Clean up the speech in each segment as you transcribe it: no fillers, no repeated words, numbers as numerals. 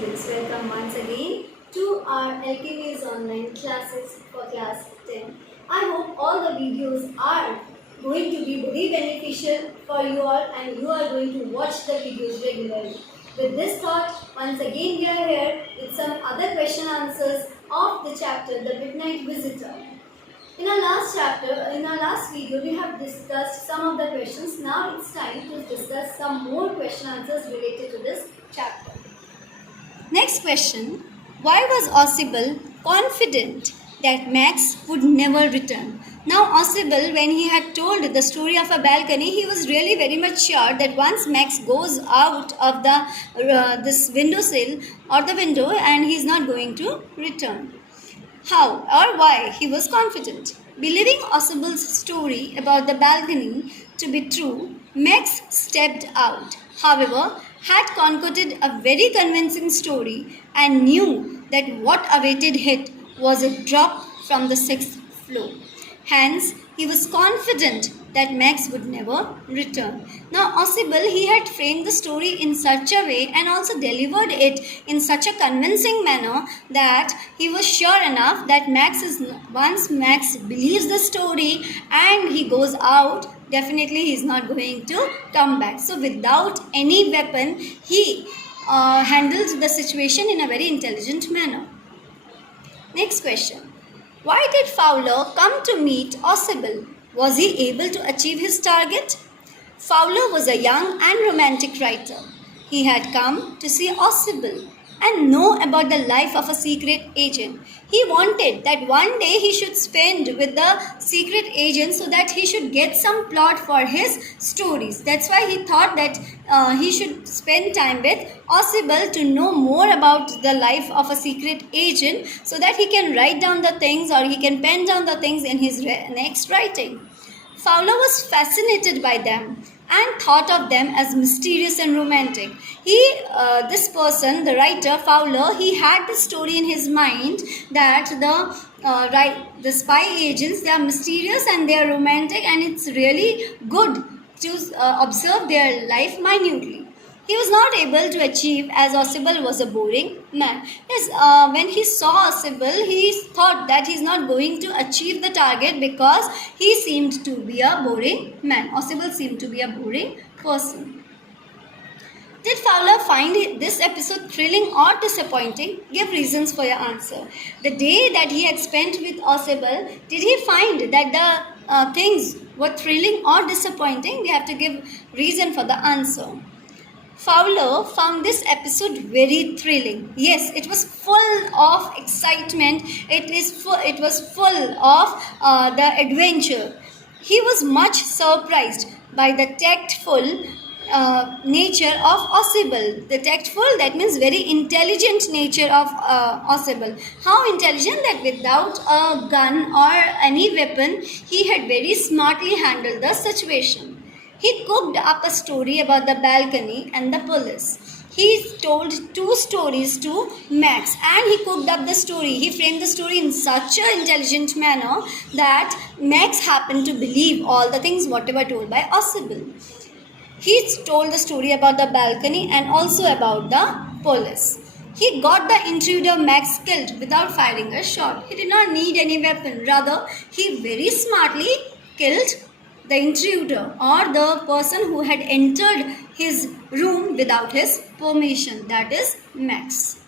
students, welcome once again to our LKV's online classes for class 10. I hope all the videos are going to be very beneficial for you all and you are going to watch the videos regularly. With this thought, once again we are here with some other question answers of the chapter The Midnight Visitor. In our last video, we have discussed some of the questions. Now it's time to discuss some more question answers related to this chapter. Next question. Why was Ausable confident that Max would never return? Now Ausable, when he had told the story of a balcony, he was really very much sure that once Max goes out of the this windowsill or the window and he is not going to return. How or why he was confident? Believing Ausable's story about the balcony to be true, Max stepped out. However, had concocted a very convincing story and knew that what awaited it was a drop from the 6th floor. Hence, he was confident that Max would never return. Now, Ausable, he had framed the story in such a way and also delivered it in such a convincing manner that he was sure enough that once Max believes the story and he goes out, definitely he is not going to come back. So, without any weapon, he handles the situation in a very intelligent manner. Next question. Why did Fowler come to meet Ausable? Was he able to achieve his target? Fowler was a young and romantic writer. He had come to see Ausable and know about the life of a secret agent. He wanted that one day he should spend with the secret agent so that he should get some plot for his stories. That's why he thought that he should spend time with Ausable to know more about the life of a secret agent so that he can write down the things or he can pen down the things in his next writing. Fowler was fascinated by them and thought of them as mysterious and romantic. This person, the writer Fowler, he had the story in his mind that the spy agents, they are mysterious and they are romantic, and it's really good to observe their life minutely. He was not able to achieve as Ausable was a boring man. Yes, when he saw Ausable, he thought that he is not going to achieve the target because he seemed to be a boring man. Ausable seemed to be a boring person. Did Fowler find this episode thrilling or disappointing? Give reasons for your answer. The day that he had spent with Ausable, did he find that the things were thrilling or disappointing? We have to give reason for the answer. Fowler found this episode very thrilling. Yes, it was full of excitement. It was full of the adventure. He was much surprised by the tactful nature of Ausable. The tactful, that means very intelligent nature of Ausable. How intelligent that without a gun or any weapon, he had very smartly handled the situation. He cooked up a story about the balcony and the police. He told 2 stories to Max and he cooked up the story. He framed the story in such an intelligent manner that Max happened to believe all the things whatever told by Ausable. He told the story about the balcony and also about the police. He got the intruder Max killed without firing a shot. He did not need any weapon. Rather, he very smartly killed the intruder or the person who had entered his room without his permission, that is Max.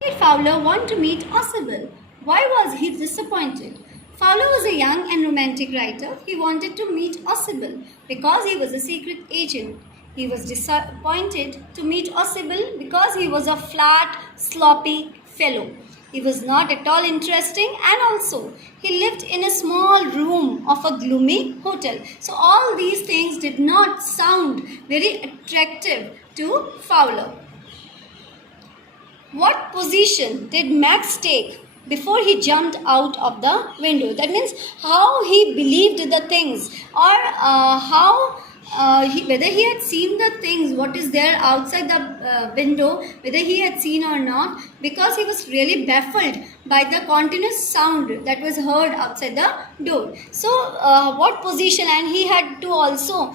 Why did Fowler want to meet Ausable? Why was he disappointed? Fowler was a young and romantic writer. He wanted to meet Ausable because he was a secret agent. He was disappointed to meet Ausable because he was a flat, sloppy fellow. He was not at all interesting and also he lived in a small room of a gloomy hotel. So all these things did not sound very attractive to Fowler. What position did Max take before he jumped out of the window? That means how he believed the things or whether he had seen the things, what is there outside the window, whether he had seen or not, because he was really baffled by the continuous sound that was heard outside the door. So, what position, and he had to also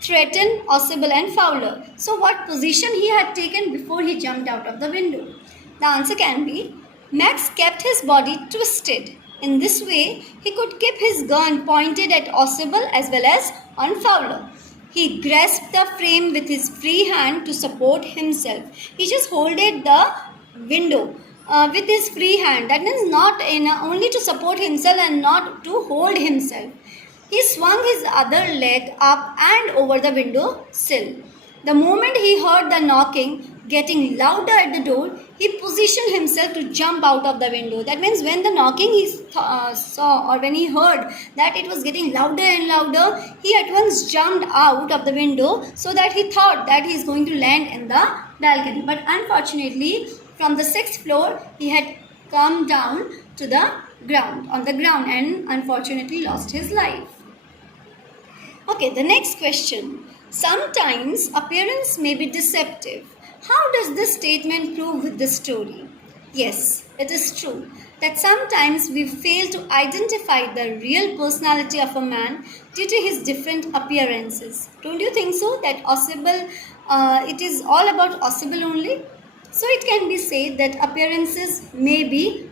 threatened Ausable and Fowler. So what position he had taken before he jumped out of the window? The answer can be Max kept his body twisted. In this way, he could keep his gun pointed at Ausable as well as on Fowler. He grasped the frame with his free hand to support himself. He just holded the window with his free hand. That means not only to support himself and not to hold himself. He swung his other leg up and over the window sill. The moment he heard the knocking getting louder at the door, he positioned himself to jump out of the window. That means when the knocking he saw, or when he heard that it was getting louder and louder, he at once jumped out of the window so that he thought that he is going to land in the balcony. But unfortunately, from the 6th floor, he had come down to the ground, and unfortunately lost his life. Okay, the next question. Sometimes appearance may be deceptive. How does this statement prove with this story? Yes, it is true that sometimes we fail to identify the real personality of a man due to his different appearances. Don't you think so? That Ausable, it is all about Ausable only? So it can be said that appearances may be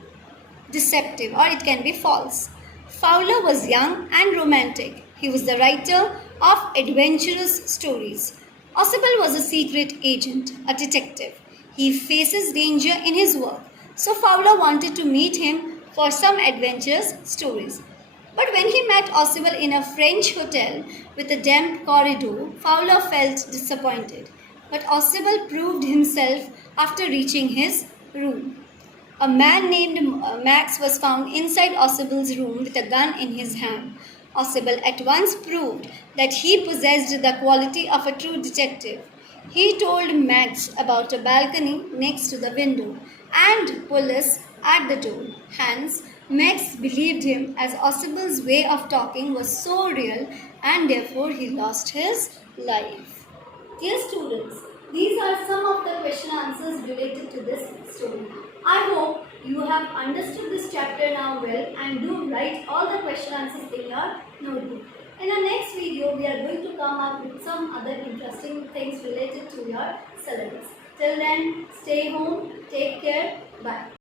deceptive or it can be false. Fowler was young and romantic. He was the writer of adventurous stories. Ausable was a secret agent, a detective. He faces danger in his work, so Fowler wanted to meet him for some adventurous stories. But when he met Ausable in a French hotel with a damp corridor, Fowler felt disappointed. But Ausable proved himself after reaching his room. A man named Max was found inside Ausable's room with a gun in his hand. Ausable at once proved that he possessed the quality of a true detective. He told Max about a balcony next to the window and police at the door. Hence, Max believed him as Ausable's way of talking was so real and therefore he lost his life. Dear students, these are some of the question answers related to this story. I hope you have understood this chapter now well and do write all the question answers in your notebook. In our next video, we are going to come up with some other interesting things related to your syllabus. Till then, stay home, take care, bye.